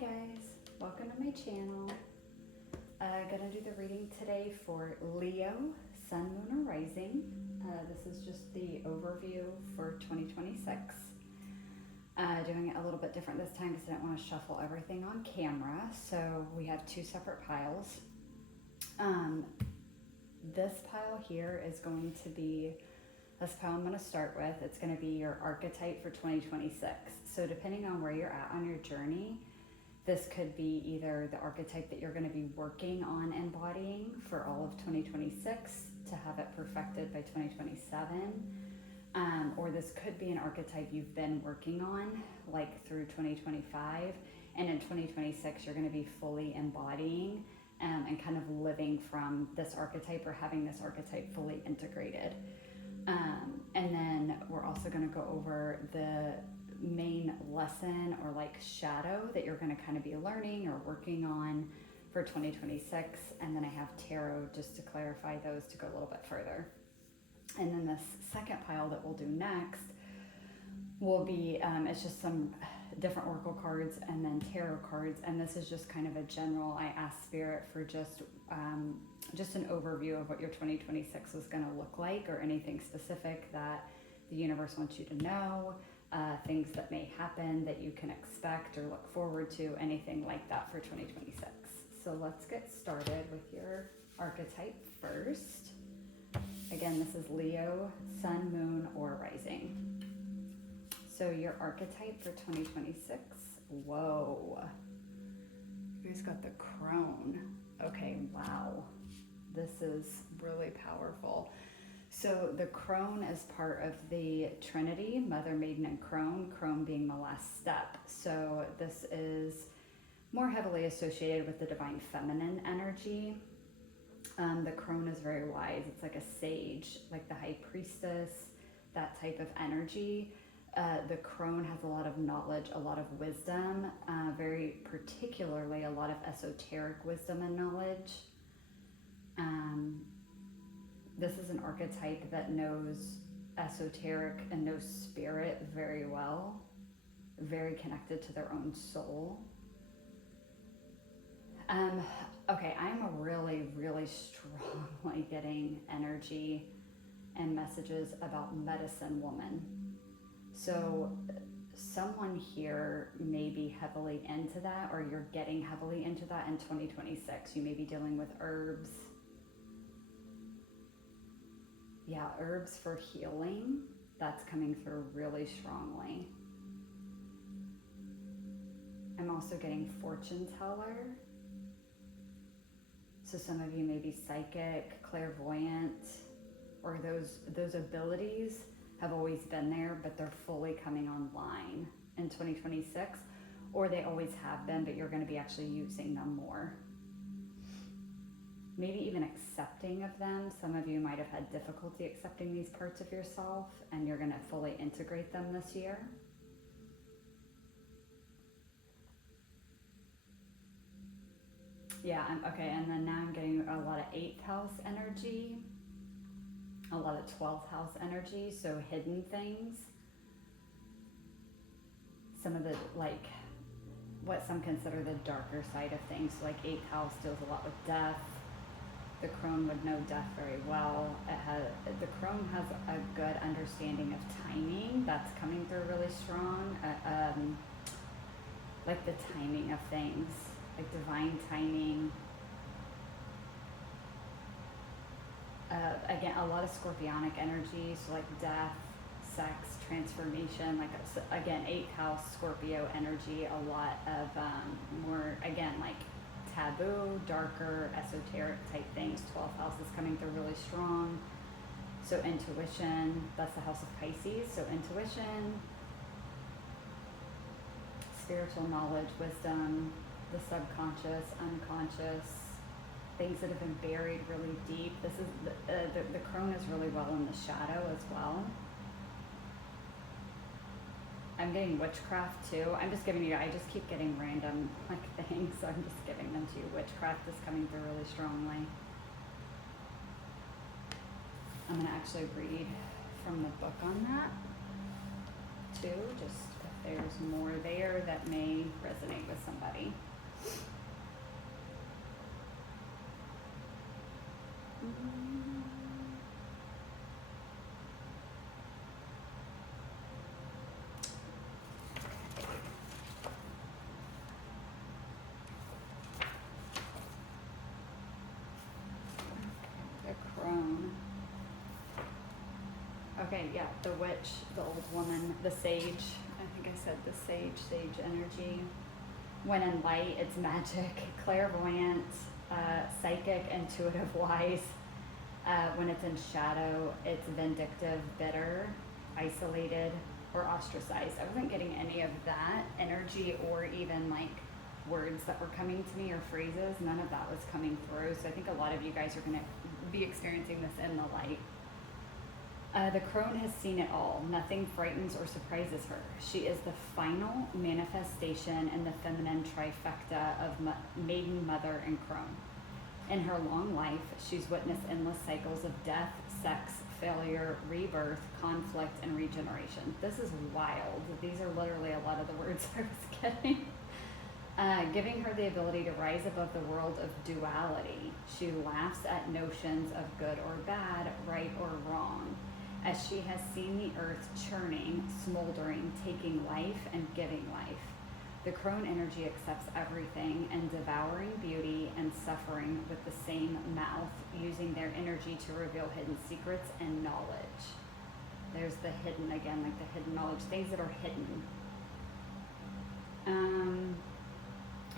guys, welcome to my channel. Gonna do the reading today for Leo, Sun, Moon, or Rising. This is just the overview for 2026. Doing it a little bit different this time because I didn't want to shuffle everything on camera. So we have two separate piles. This pile here is going to be, this pile I'm going to start with, it's going to be your archetype for 2026. So depending on where you're at on your journey, this could be either the archetype that you're going to be working on embodying for all of 2026 to have it perfected by 2027. Or this could be an archetype you've been working on like through 2025. And in 2026, you're going to be fully embodying and kind of living from this archetype or having this archetype fully integrated. And then we're also going to go over the main lesson or like shadow that you're going to kind of be learning or working on for 2026. And then I have tarot just to clarify those to go a little bit further. And then this second pile that we'll do next will be, it's just some different oracle cards and then tarot cards. And this is just kind of a general, I asked Spirit for just an overview of what your 2026 is going to look like, or anything specific that the universe wants you to know, things that may happen that you can expect or look forward to, anything like that for 2026. So let's get started with your archetype first. Again, this is Leo, Sun, Moon, or Rising. So your archetype for 2026, whoa. You guys got the crone. Okay, wow. This is really powerful. So the crone is part of the Trinity, Mother, Maiden, and Crone, crone being the last step. So this is more heavily associated with the divine feminine energy. The crone is very wise. It's like a sage, like the high priestess, that type of energy. The crone has a lot of knowledge, a lot of wisdom, very particularly a lot of esoteric wisdom and knowledge. This is an archetype that knows esoteric and knows spirit very well, very connected to their own soul. Okay, I'm really, really strongly getting energy and messages about medicine woman. So someone here may be heavily into that, or you're getting heavily into that in 2026. You may be dealing with herbs. Yeah, herbs for healing. That's coming through really strongly. I'm also getting fortune teller. So some of you may be psychic, clairvoyant, or those abilities have always been there, but they're fully coming online in 2026, or they always have been, but you're going to be actually using them more. Maybe even accepting of them. Some of you might have had difficulty accepting these parts of yourself, and you're going to fully integrate them this year. Yeah, okay, and then now I'm getting a lot of 8th house energy, a lot of 12th house energy, so hidden things. Some of the, like, what some consider the darker side of things, so like 8th house deals a lot with death. The crone would know death very well. The crone has a good understanding of timing. That's coming through really strong. Like the timing of things, like divine timing. Again, a lot of scorpionic energy, so like death, sex, transformation, like, again, 8th house Scorpio energy, a lot of more, again, like taboo, darker, esoteric type things. 12th house is coming through really strong. So intuition, that's the house of Pisces, so intuition, spiritual knowledge, wisdom, the subconscious, unconscious, things that have been buried really deep. This is the crone is really well in the shadow as well. I'm getting witchcraft too. I'm just giving you, I just keep getting random like things, so I'm just giving them to you. Witchcraft is coming through really strongly. I'm gonna actually read from the book on that too, just if there's more there that may resonate with somebody. The crone. Okay, yeah, the witch, the old woman, the sage. I think I said the sage energy. When in light, it's magic, clairvoyant, psychic, intuitive, wise. When it's in shadow, it's vindictive, bitter, isolated, or ostracized. I wasn't getting any of that energy or even like words that were coming to me or phrases. None of that was coming through. So I think a lot of you guys are going to be experiencing this in the light. The crone has seen it all. Nothing frightens or surprises her. She is the final manifestation in the feminine trifecta of maiden, mother, and crone. In her long life, she's witnessed endless cycles of death, sex, failure, rebirth, conflict, and regeneration. This is wild. These are literally a lot of the words I was getting. Giving her the ability to rise above the world of duality. She laughs at notions of good or bad, right or wrong, as she has seen the earth churning, smoldering, taking life and giving life. The crone energy accepts everything and devouring beauty and suffering with the same mouth, using their energy to reveal hidden secrets and knowledge. There's the hidden again, like the hidden knowledge, things that are hidden.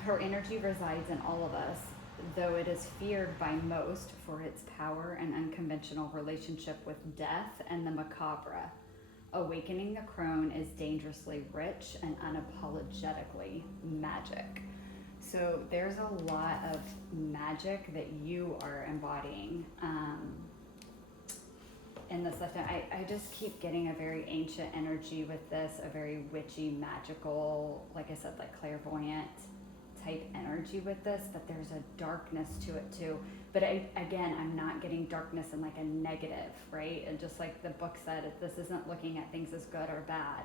Her energy resides in all of us, though it is feared by most for its power and unconventional relationship with death and the macabre. Awakening the crone is dangerously rich and unapologetically magic. So there's a lot of magic that you are embodying in this lifetime. I just keep getting a very ancient energy with this, a very witchy, magical, like I said, like clairvoyant type energy with this, but there's a darkness to it too. But again, I'm not getting darkness in like a negative, right? And just like the book said, this isn't looking at things as good or bad.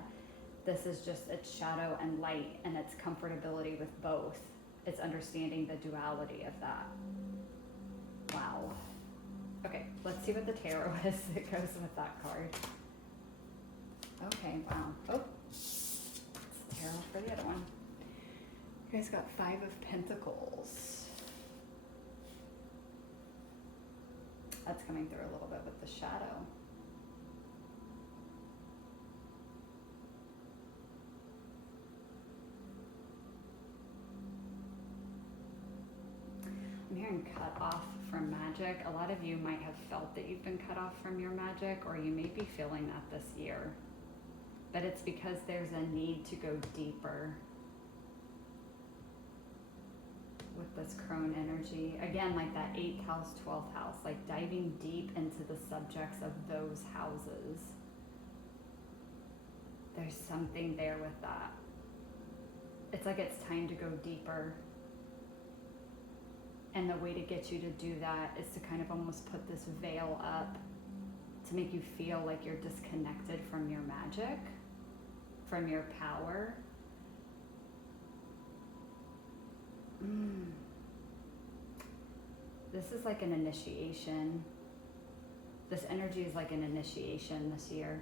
This is just its shadow and light and its comfortability with both. It's understanding the duality of that. Wow. Okay, let's see what the tarot is that goes with that card. Okay, wow. Oh, it's the tarot for the other one. You guys got 5 of Pentacles. That's coming through a little bit with the shadow. I'm hearing cut off from magic. A lot of you might have felt that you've been cut off from your magic, or you may be feeling that this year. But it's because there's a need to go deeper with this crone energy. Again, like that 8th house, 12th house, like diving deep into the subjects of those houses. There's something there with that. It's like it's time to go deeper. And the way to get you to do that is to kind of almost put this veil up to make you feel like you're disconnected from your magic, from your power. This is like an initiation. This energy is like an initiation this year.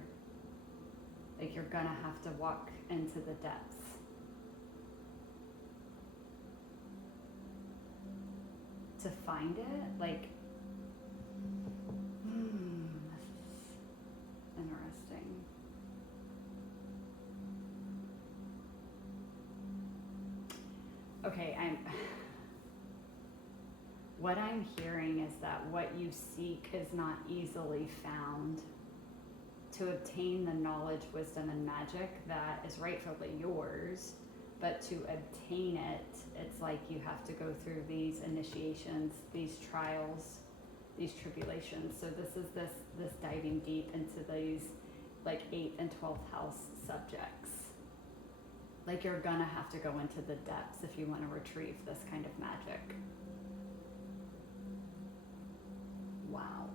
Like you're gonna have to walk into the depths. To find it, like, this is interesting. Okay, what I'm hearing is that what you seek is not easily found. To obtain the knowledge, wisdom, and magic that is rightfully yours, but to obtain it, it's like you have to go through these initiations, these trials, these tribulations. So this is this diving deep into these like 8th and 12th house subjects. Like you're gonna have to go into the depths if you want to retrieve this kind of magic. Wow.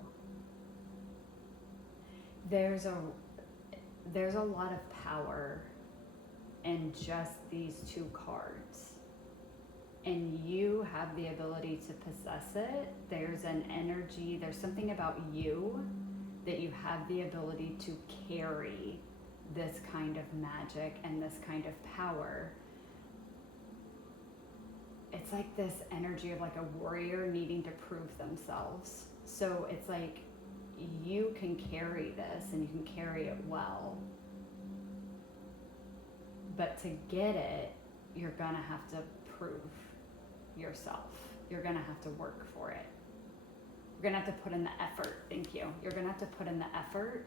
There's a lot of power in just these two cards. And you have the ability to possess it. There's an energy, there's something about you that you have the ability to carry this kind of magic and this kind of power. It's like this energy of like a warrior needing to prove themselves. So it's like you can carry this and you can carry it well. But to get it, you're gonna have to prove yourself. You're gonna have to work for it. You're gonna have to put in the effort. Thank you. You're gonna have to put in the effort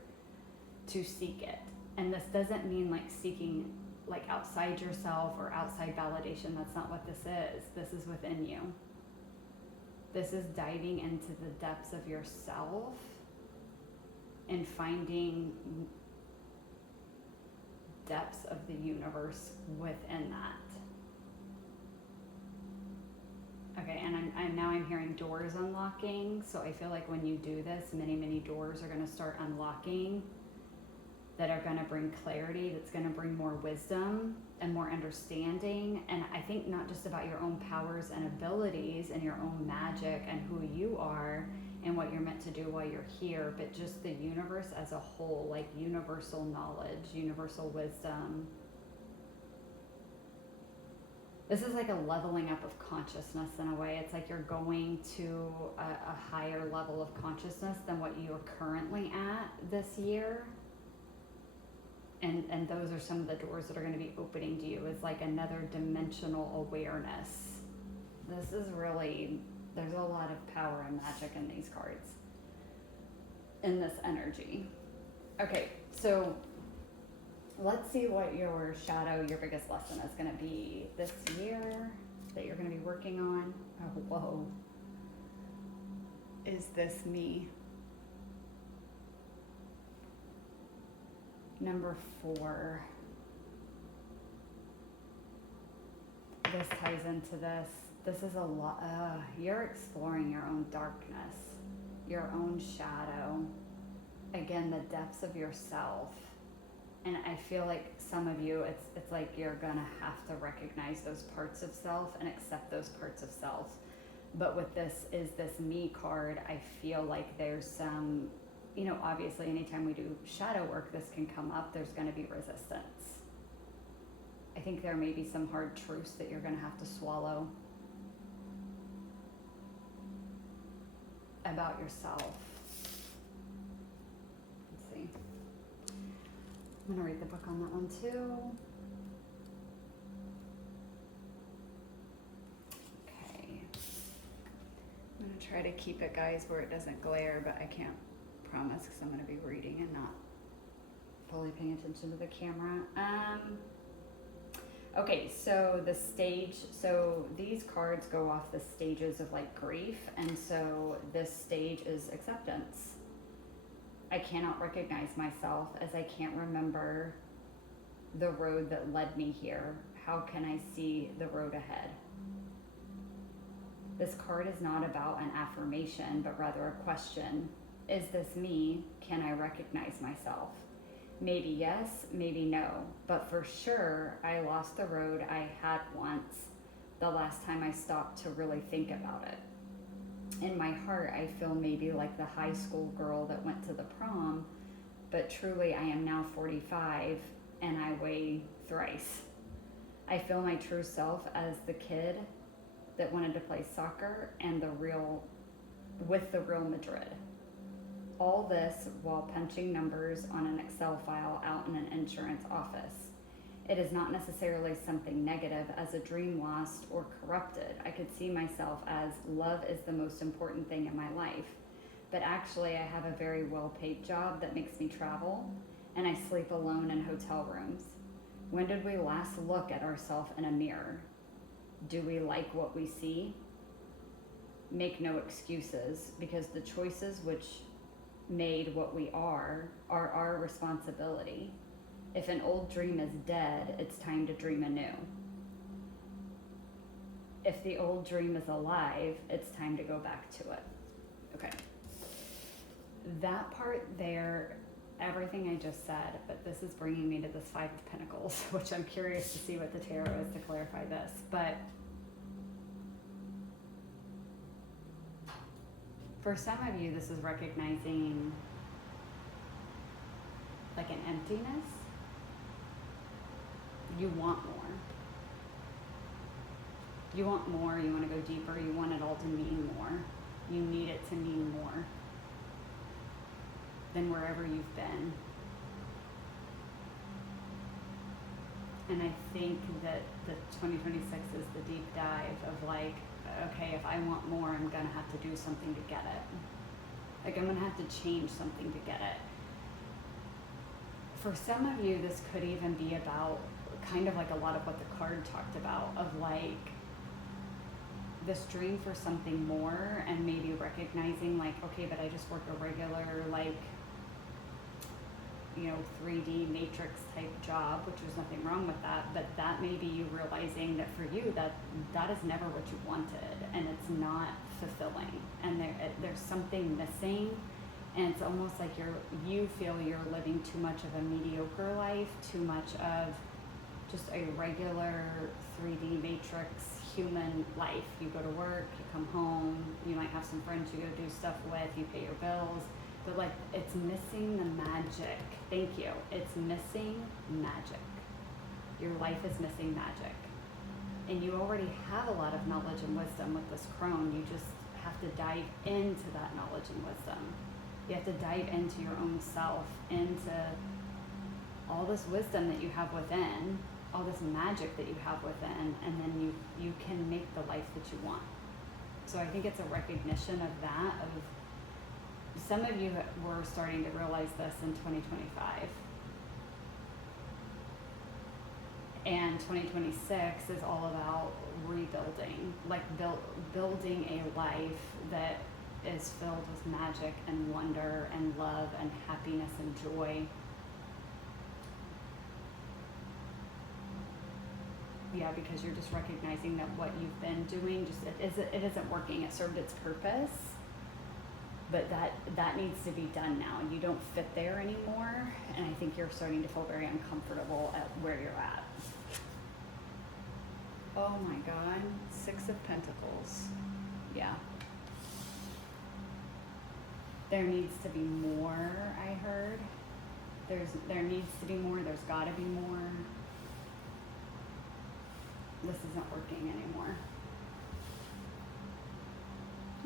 to seek it. And this doesn't mean like seeking like outside yourself or outside validation. That's not what this is. This is within you. This is diving into the depths of yourself and finding depths of the universe within that. Okay, and I'm hearing doors unlocking. So I feel like when you do this, many doors are going to start unlocking that are going to bring clarity, that's going to bring more wisdom and more understanding. And I think not just about your own powers and abilities and your own magic and who you are and what you're meant to do while you're here, but just the universe as a whole, like universal knowledge, universal wisdom. This is like a leveling up of consciousness in a way. It's like you're going to a higher level of consciousness than what you're currently at this year. And those are some of the doors that are going to be opening to you. It's like another dimensional awareness. This is really, there's a lot of power and magic in these cards, in this energy. Okay, so let's see what your shadow, your biggest lesson is going to be this year that you're going to be working on. Oh, whoa. Is this me? Number 4. This ties into this. This is a lot. You're exploring your own darkness, your own shadow. Again, the depths of yourself. And I feel like some of you, it's like you're gonna have to recognize those parts of self and accept those parts of self. But with this is this me card, I feel like there's some, you know, obviously anytime we do shadow work, this can come up. There's gonna be resistance. I think there may be some hard truths that you're gonna have to swallow about yourself. Let's see. I'm gonna read the book on that one too. Okay. I'm gonna try to keep it, guys, where it doesn't glare, but I can't promise because I'm gonna be reading and not fully paying attention to the camera. Okay, so the stage, so these cards go off the stages of like grief, and so this stage is acceptance. I cannot recognize myself as I can't remember the road that led me here. How can I see the road ahead? This card is not about an affirmation, but rather a question. Is this me? Can I recognize myself? Maybe yes, maybe no, but for sure I lost the road I had once the last time I stopped to really think about it. In my heart, I feel maybe like the high school girl that went to the prom, but truly I am now 45 and I weigh thrice. I feel my true self as the kid that wanted to play soccer and with the Real Madrid. All this while punching numbers on an Excel file out in an insurance office. It is not necessarily something negative as a dream lost or corrupted. I could see myself as love is the most important thing in my life. But actually I have a very well-paid job that makes me travel, and I sleep alone in hotel rooms. When did we last look at ourselves in a mirror? Do we like what we see? Make no excuses, because the choices which made what we are our responsibility. If an old dream is dead, it's time to dream anew. If the old dream is alive, it's time to go back to it. Okay. That part there everything I just said, but this is bringing me to this Five of Pentacles, which I'm curious to see what the tarot is to clarify this. But for some of you, this is recognizing like an emptiness. You want more. You want more, you want to go deeper, you want it all to mean more. You need it to mean more than wherever you've been. And I think that the 2026 is the deep dive of like, okay, if I want more, I'm gonna have to do something to get it. Like I'm gonna have to change something to get it. For some of you, this could even be about kind of like a lot of what the card talked about, of like this dream for something more, and maybe recognizing like, okay, but I just work a regular like, you know, 3D matrix type job, which was nothing wrong with that, but that may be you realizing that for you that is never what you wanted, and it's not fulfilling, and there's something missing, and it's almost like you feel you're living too much of a mediocre life, too much of just a regular 3D matrix human life. You go to work, you come home, you might have some friends you go do stuff with, you pay your bills, but like it's missing the magic. Thank you. It's missing magic. Your life is missing magic. And you already have a lot of knowledge and wisdom with this crone. You just have to dive into that knowledge and wisdom. You have to dive into your own self, into all this wisdom that you have within, all this magic that you have within, and then you can make the life that you want. So I think it's a recognition of that, of some of you were starting to realize this in 2025. And 2026 is all about rebuilding, like building a life that is filled with magic and wonder and love and happiness and joy. Yeah, because you're just recognizing that what you've been doing it isn't working. It served its purpose, but that needs to be done now. You don't fit there anymore, and I think you're starting to feel very uncomfortable at where you're at. Oh my God, Six of Pentacles. Yeah. There needs to be more, I heard. There needs to be more, there's gotta be more. This isn't working anymore.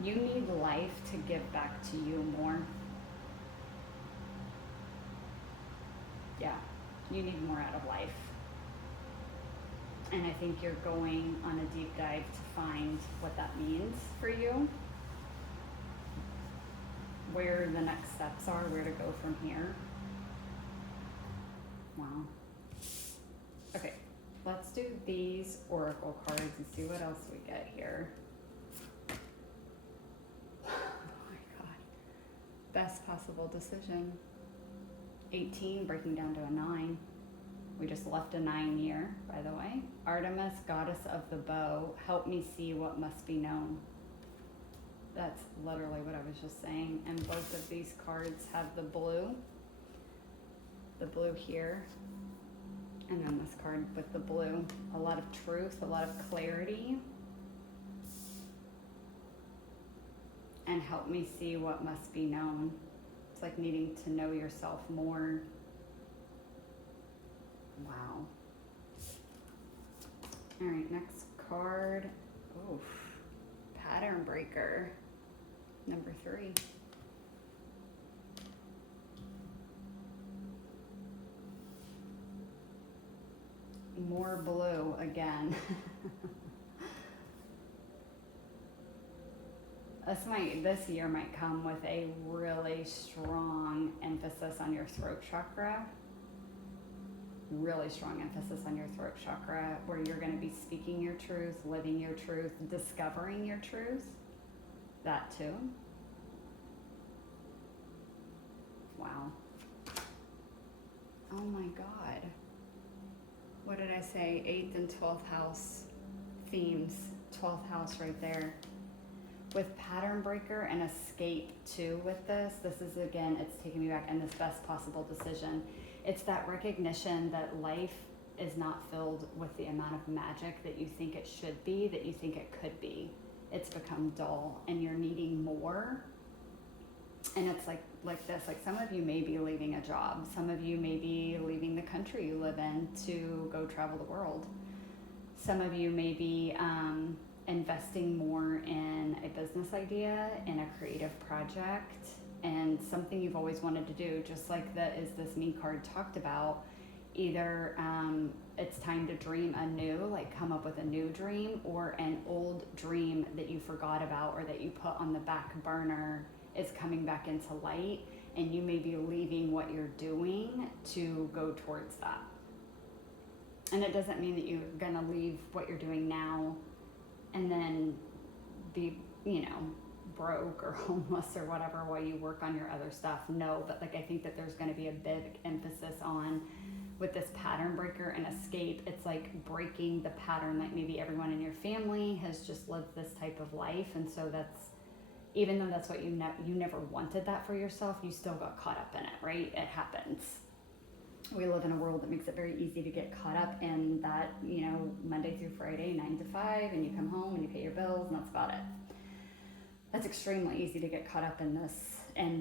You need life to give back to you more. Yeah, you need more out of life. And I think you're going on a deep dive to find what that means for you, where the next steps are, where to go from here. Wow. Okay, let's do these oracle cards and see what else we get here. Oh my God. Best possible decision. 18 breaking down to a 9. We just left a 9 here, by the way. Artemis, goddess of the bow, help me see what must be known. That's literally what I was just saying. And both of these cards have the blue here, and then this card with the blue. A lot of truth, a lot of clarity. And help me see what must be known. It's like needing to know yourself more. Wow. All right, next card. Oof. Pattern breaker. Number 3. More blue again. This year might come with a really strong emphasis on your throat chakra. Really strong emphasis on your throat chakra, where you're going to be speaking your truth, living your truth, discovering your truth. That too. Wow. Oh my God. What did I say? 8th and 12th house themes. 12th house right there. With pattern breaker and escape too with this is again, it's taking me back in this best possible decision. It's that recognition that life is not filled with the amount of magic that you think it should be, that you think it could be. It's become dull and you're needing more. And it's like this, like some of you may be leaving a job. Some of you may be leaving the country you live in to go travel the world. Some of you may be investing more in a business idea, in a creative project, and something you've always wanted to do, just like the Is This Me card talked about. Either it's time to dream anew, like come up with a new dream, or an old dream that you forgot about or that you put on the back burner is coming back into light, and you may be leaving what you're doing to go towards that. And it doesn't mean that you're gonna leave what you're doing now and then be, broke or homeless or whatever while you work on your other stuff. No, but like I think that there's gonna be a big emphasis on, with this pattern breaker and escape, it's like breaking the pattern. Like maybe everyone in your family has just lived this type of life, and so that's, even though that's what you never wanted that for yourself, you still got caught up in it, right? It happens. We live in a world that makes it very easy to get caught up in that, Monday through Friday, 9 to 5, and you come home and you pay your bills, and that's about it. That's extremely easy to get caught up in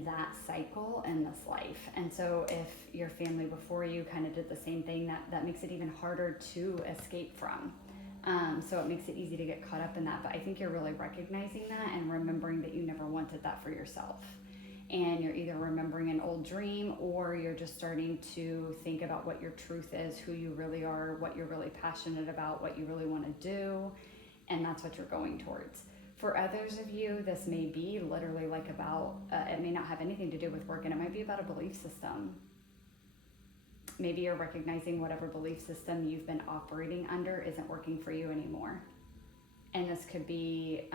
that cycle in this life. And so if your family before you kind of did the same thing, that makes it even harder to escape from. So it makes it easy to get caught up in that. But I think you're really recognizing that and remembering that you never wanted that for yourself. And you're either remembering an old dream, or you're just starting to think about what your truth is, who you really are, what you're really passionate about, what you really want to do. And that's what you're going towards. For others of you, this may be literally like about, it may not have anything to do with work, and it might be about a belief system. Maybe you're recognizing whatever belief system you've been operating under isn't working for you anymore. And this could be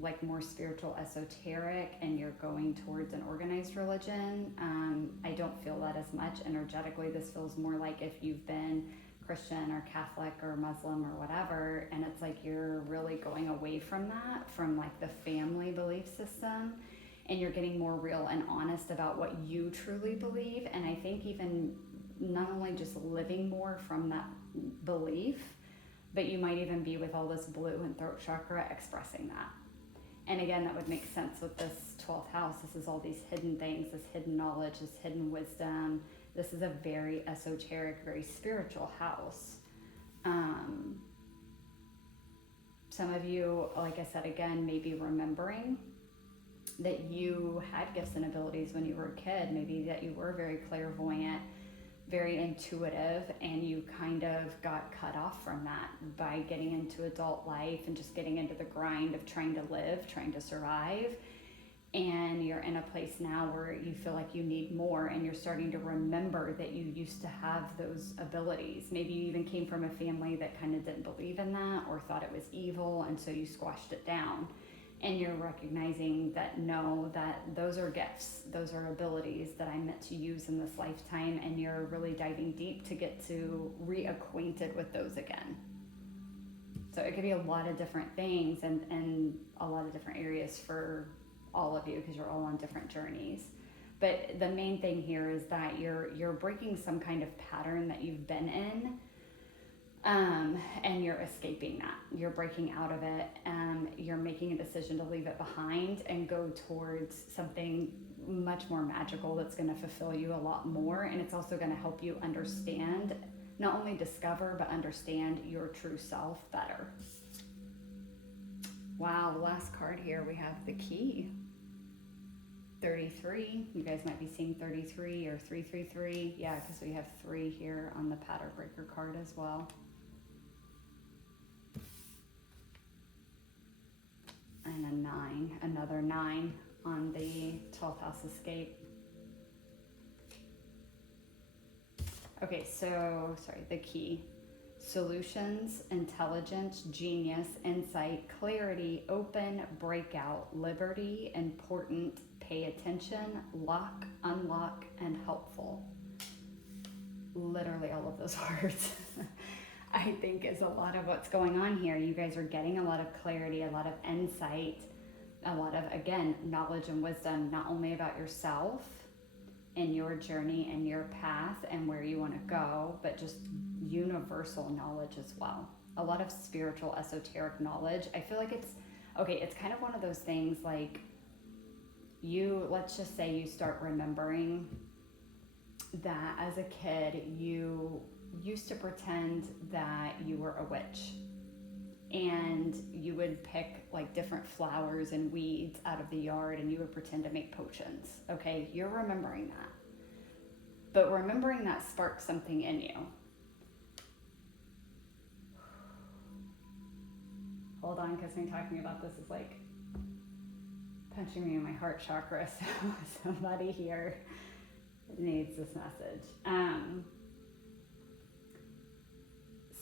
like more spiritual, esoteric, and you're going towards an organized religion. I don't feel that as much energetically. This feels more like if you've been Christian or Catholic or Muslim or whatever, and it's like you're really going away from that, from like the family belief system, and you're getting more real and honest about what you truly believe. And I think even not only just living more from that belief, but you might even be with all this blue and throat chakra expressing that. And again, that would make sense with this 12th house. This is all these hidden things, this hidden knowledge, this hidden wisdom. This is a very esoteric, very spiritual house. Some of you, like I said, again, maybe remembering that you had gifts and abilities when you were a kid. Maybe that you were very clairvoyant, very intuitive, and you kind of got cut off from that by getting into adult life and just getting into the grind of trying to live, trying to survive. And you're in a place now where you feel like you need more, and you're starting to remember that you used to have those abilities. Maybe you even came from a family that kind of didn't believe in that or thought it was evil, and so you squashed it down. And you're recognizing that no, that those are gifts, those are abilities that I'm meant to use in this lifetime, and you're really diving deep to get to reacquainted with those again. So it could be a lot of different things and a lot of different areas for all of you, because you're all on different journeys. But the main thing here is that you're breaking some kind of pattern that you've been in, and you're escaping that. You're breaking out of it. You're making a decision to leave it behind and go towards something much more magical that's going to fulfill you a lot more. And it's also going to help you understand, not only discover, but understand your true self better. Wow, the last card here, we have the key. 33. You guys might be seeing 33 or 333. Yeah, because we have 3 here on the pattern breaker card as well. And a 9, another 9 on the 12th house escape. Okay, so, sorry, the key. Solutions, intelligence, genius, insight, clarity, open, breakout, liberty, important, pay attention, lock, unlock, and helpful. Literally all of those words, I think, is a lot of what's going on here. You guys are getting a lot of clarity, a lot of insight, a lot of, again, knowledge and wisdom, not only about yourself and your journey and your path and where you want to go, but just universal knowledge as well. A lot of spiritual, esoteric knowledge. I feel like it's kind of one of those things like let's just say you start remembering that as a kid, you used to pretend that you were a witch, and you would pick like different flowers and weeds out of the yard and you would pretend to make potions. Okay, you're remembering that. But remembering that sparks something in you. Hold on, because me talking about this is like punching me in my heart chakra. So somebody here needs this message.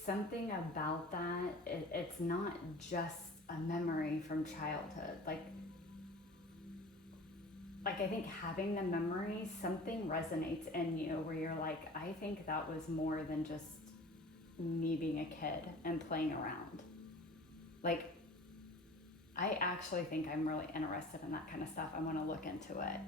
Something about that, it's not just a memory from childhood. Like I think having the memory, something resonates in you where you're like, I think that was more than just me being a kid and playing around. Like, I actually think I'm really interested in that kind of stuff. I want to look into it.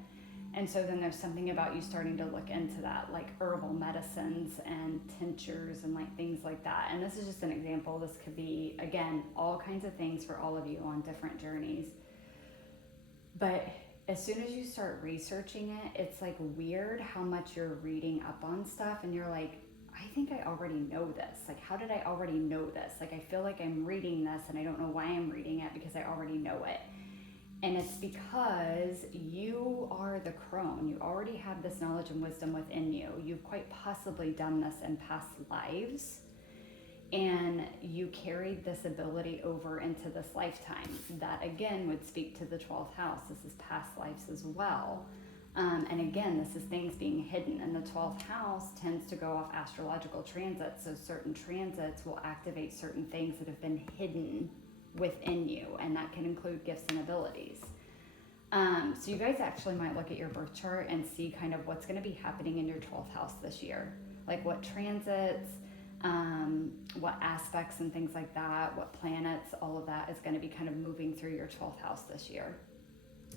And so then there's something about you starting to look into that, like herbal medicines and tinctures and like things like that. And this is just an example. This could be, again, all kinds of things for all of you on different journeys. But as soon as you start researching it, it's like weird how much you're reading up on stuff and you're like, I think I already know this. Like, how did I already know this? Like, I feel like I'm reading this and I don't know why I'm reading it because I already know it. And it's because you are the crone. You already have this knowledge and wisdom within you. You've quite possibly done this in past lives. And you carried this ability over into this lifetime. That, again, would speak to the 12th house. This is past lives as well. And again, this is things being hidden. And the 12th house tends to go off astrological transits. So certain transits will activate certain things that have been hidden within you, and that can include gifts and abilities. So you guys actually might look at your birth chart and see kind of what's going to be happening in your 12th house this year, like what transits, what aspects and things like that, what planets, all of that is going to be kind of moving through your 12th house this year.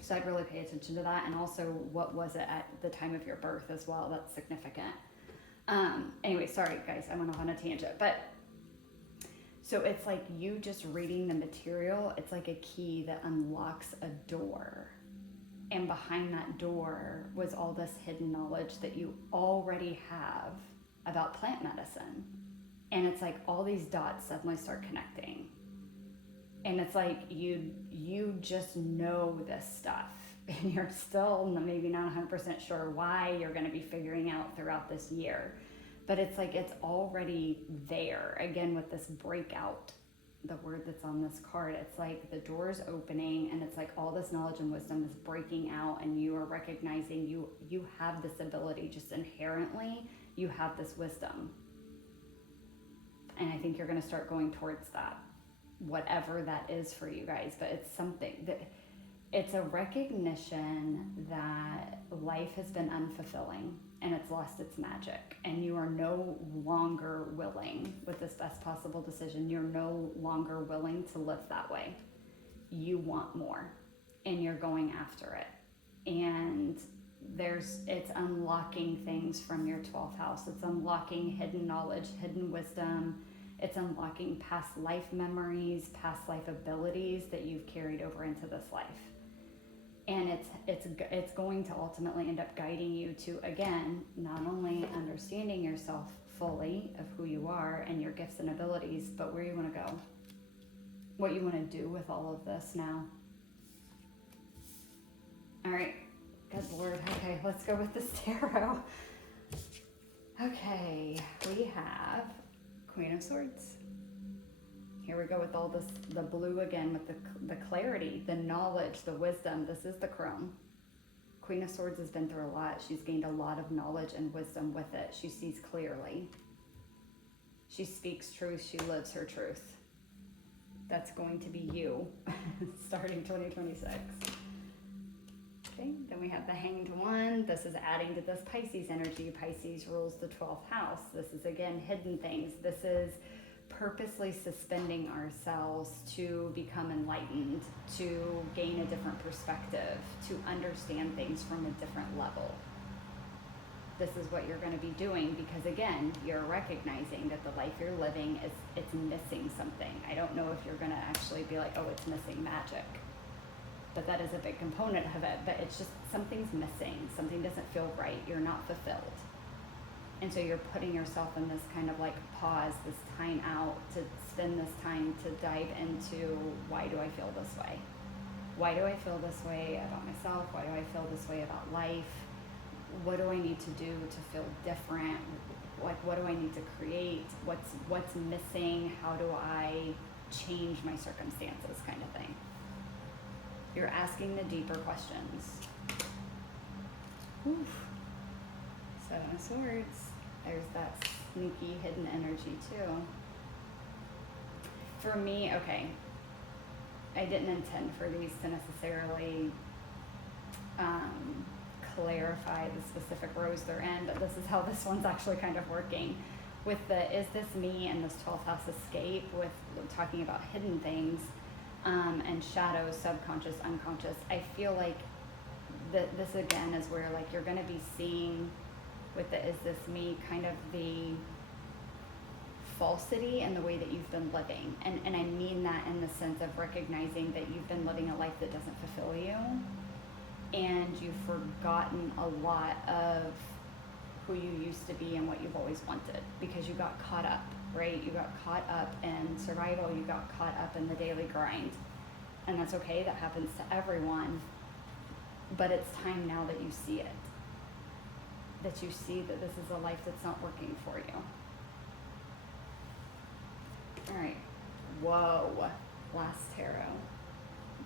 So I'd really pay attention to that, and also what was it at the time of your birth as well. That's significant. Anyway, sorry guys, I went off on a tangent, but so it's like you just reading the material, it's like a key that unlocks a door. And behind that door was all this hidden knowledge that you already have about plant medicine. And it's like all these dots suddenly start connecting. And it's like you just know this stuff. And you're still maybe not 100% sure why you're going to be figuring out throughout this year. But it's like it's already there. Again, with this breakout, the word that's on this card, it's like the door's opening and it's like all this knowledge and wisdom is breaking out, and you are recognizing you have this ability just inherently. You have this wisdom. And I think you're going to start going towards that, whatever that is for you guys. But it's something that it's a recognition that life has been unfulfilling and it's lost its magic, and you are no longer willing, with this best possible decision, you're no longer willing to live that way. You want more, and you're going after it. And it's unlocking things from your 12th house. It's unlocking hidden knowledge, hidden wisdom. It's unlocking past life memories, past life abilities that you've carried over into this life. And it's going to ultimately end up guiding you to, again, not only understanding yourself fully of who you are and your gifts and abilities, but where you want to go, what you want to do with all of this now. All right, good Lord. Okay, let's go with this tarot. Okay, we have Queen of Swords. Here we go with all this, the blue again, with the clarity, the knowledge, the wisdom. This is the crone. Queen of Swords has been through a lot. She's gained a lot of knowledge and wisdom with it. She sees clearly. She speaks truth. She lives her truth. That's going to be you starting 2026. Okay, then we have the Hanged One. This is adding to this Pisces energy. Pisces rules the 12th house. This is, again, hidden things. This is purposely suspending ourselves to become enlightened, to gain a different perspective, to understand things from a different level. This is what you're going to be doing because, again, you're recognizing that the life you're living it's missing something. I don't know if you're going to actually be like, oh, it's missing magic, but that is a big component of it. But it's just something's missing. Something doesn't feel right. You're not fulfilled. And so you're putting yourself in this kind of like pause, this time out to spend this time to dive into, why do I feel this way? Why do I feel this way about myself? Why do I feel this way about life? What do I need to do to feel different? Like, what do I need to create? What's missing? How do I change my circumstances, kind of thing? You're asking the deeper questions. Oof. Seven of Swords. There's that sneaky hidden energy too. For me, okay, I didn't intend for these to necessarily clarify the specific rows they're in, but this is how this one's actually kind of working. With the is this me and this 12th house escape, with talking about hidden things and shadows, subconscious, unconscious, I feel like this again is where like you're going to be seeing with the is this me kind of the falsity in the way that you've been living. And I mean that in the sense of recognizing that you've been living a life that doesn't fulfill you. And you've forgotten a lot of who you used to be and what you've always wanted because you got caught up, right? You got caught up in survival. You got caught up in the daily grind. And that's okay. That happens to everyone. But it's time now that you see it. That you see that this is a life that's not working for you. All right. Whoa. Last tarot.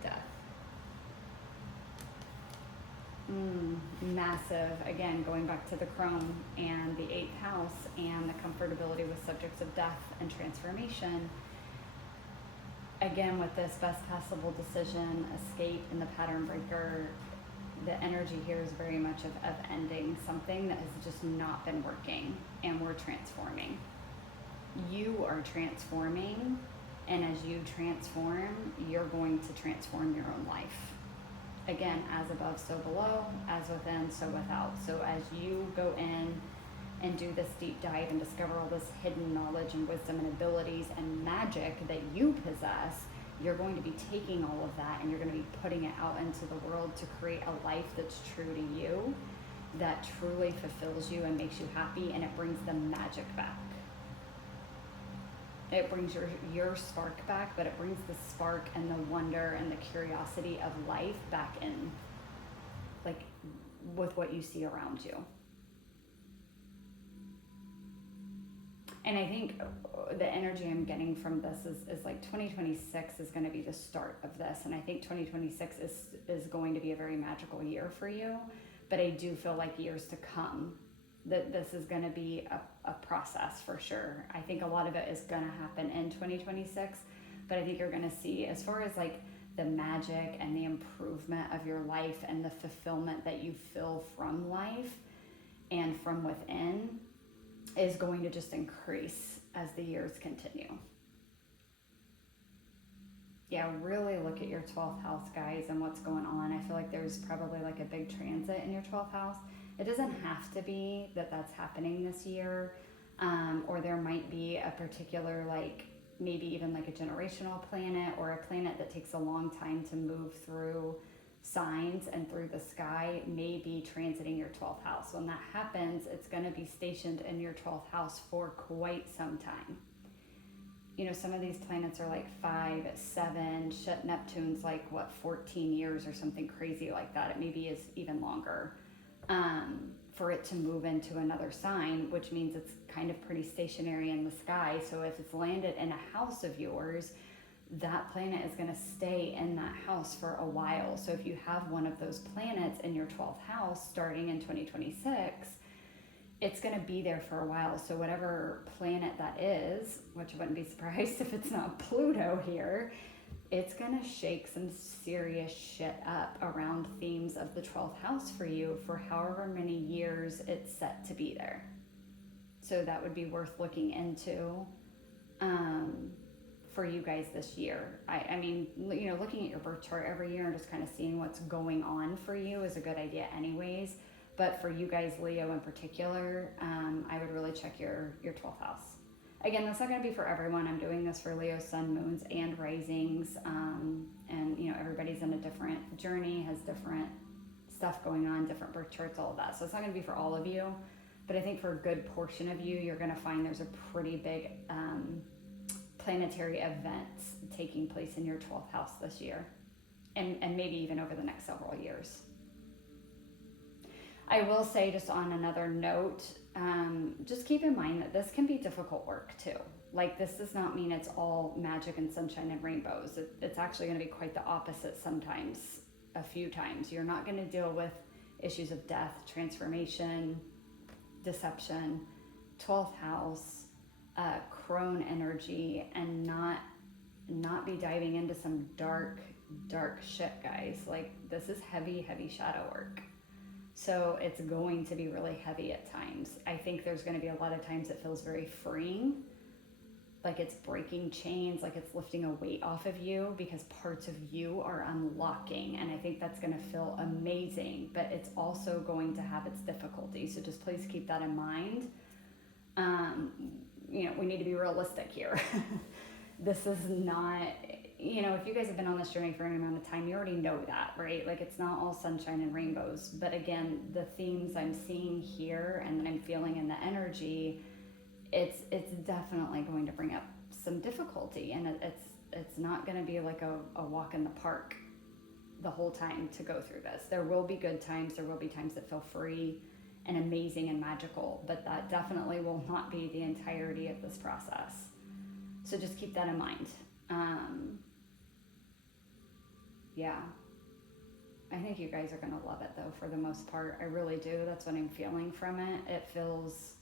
Death. Massive, again, going back to the Chrome and the 8th house and the comfortability with subjects of death and transformation. Again, with this best possible decision, escape, and the pattern breaker, the energy here is very much of ending something that has just not been working, and we're transforming. You are transforming, and as you transform, you're going to transform your own life. Again, as above, so below, as within, so without. So as you go in and do this deep dive and discover all this hidden knowledge and wisdom and abilities and magic that you possess, you're going to be taking all of that and you're going to be putting it out into the world to create a life that's true to you, that truly fulfills you and makes you happy, and it brings the magic back. It brings your spark back, but it brings the spark and the wonder and the curiosity of life back in, like, with what you see around you. And I think the energy I'm getting from this is like 2026 is going to be the start of this. And I think 2026 is going to be a very magical year for you. But I do feel like years to come, that this is going to be a process for sure. I think a lot of it is going to happen in 2026, but I think you're going to see, as far as like the magic and the improvement of your life and the fulfillment that you feel from life and from within, is going to just increase as the years continue. Yeah, really look at your 12th house, guys, and what's going on. I feel like there's probably like a big transit in your 12th house. It doesn't have to be that that's happening this year, or there might be a particular, like, maybe even like a generational planet or a planet that takes a long time to move through signs and through the sky, may be transiting your 12th house. When that happens, it's going to be stationed in your 12th house for quite some time. You know, some of these planets are like 5, 7, shut Neptune's like, 14 years or something crazy like that. It maybe is even longer. For it to move into another sign, which means it's kind of pretty stationary in the sky. So if it's landed in a house of yours, that planet is going to stay in that house for a while. So if you have one of those planets in your 12th house starting in 2026, it's going to be there for a while. So whatever planet that is, which I wouldn't be surprised if it's not Pluto here, it's going to shake some serious shit up around themes of the 12th house for you for however many years it's set to be there. So that would be worth looking into for you guys this year. I mean, you know, looking at your birth chart every year and just kind of seeing what's going on for you is a good idea anyways. But for you guys, Leo in particular, I would really check your 12th house. Again, that's not going to be for everyone. I'm doing this for Leo, sun, moons, and risings. And, you know, everybody's in a different journey, has different stuff going on, different birth charts, all of that. So it's not going to be for all of you. But I think for a good portion of you, you're going to find there's a pretty big planetary event taking place in your 12th house this year. And maybe even over the next several years. I will say, just on another note, just keep in mind that this can be difficult work too. Like, this does not mean it's all magic and sunshine and rainbows. It's actually going to be quite the opposite sometimes, a few times. You're not going to deal with issues of death, transformation, deception, 12th house, crone energy, and not be diving into some dark shit, guys. Like, this is heavy shadow work. So it's going to be really heavy at times. I think there's going to be a lot of times it feels very freeing, like it's breaking chains, like it's lifting a weight off of you because parts of you are unlocking. And I think that's going to feel amazing, but it's also going to have its difficulties. So just please keep that in mind. You know, we need to be realistic here. This is not, you know, if you guys have been on this journey for any amount of time, you already know that, right? Like, it's not all sunshine and rainbows. But again, the themes I'm seeing here and that I'm feeling in the energy, it's definitely going to bring up some difficulty, and it's not going to be like a walk in the park the whole time to go through this. There will be good times, there will be times that feel free and amazing and magical, but that definitely will not be the entirety of this process. So just keep that in mind. Yeah, I think you guys are going to love it though, for the most part. I really do. That's what I'm feeling from it. It feels,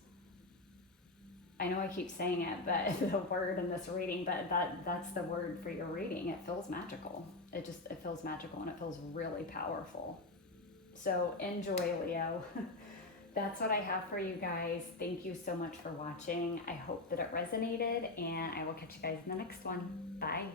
I know I keep saying it, but the word in this reading, but that's the word for your reading. It feels magical. It feels magical, and it feels really powerful. So enjoy, Leo. That's what I have for you guys. Thank you so much for watching. I hope that it resonated, and I will catch you guys in the next one. Bye.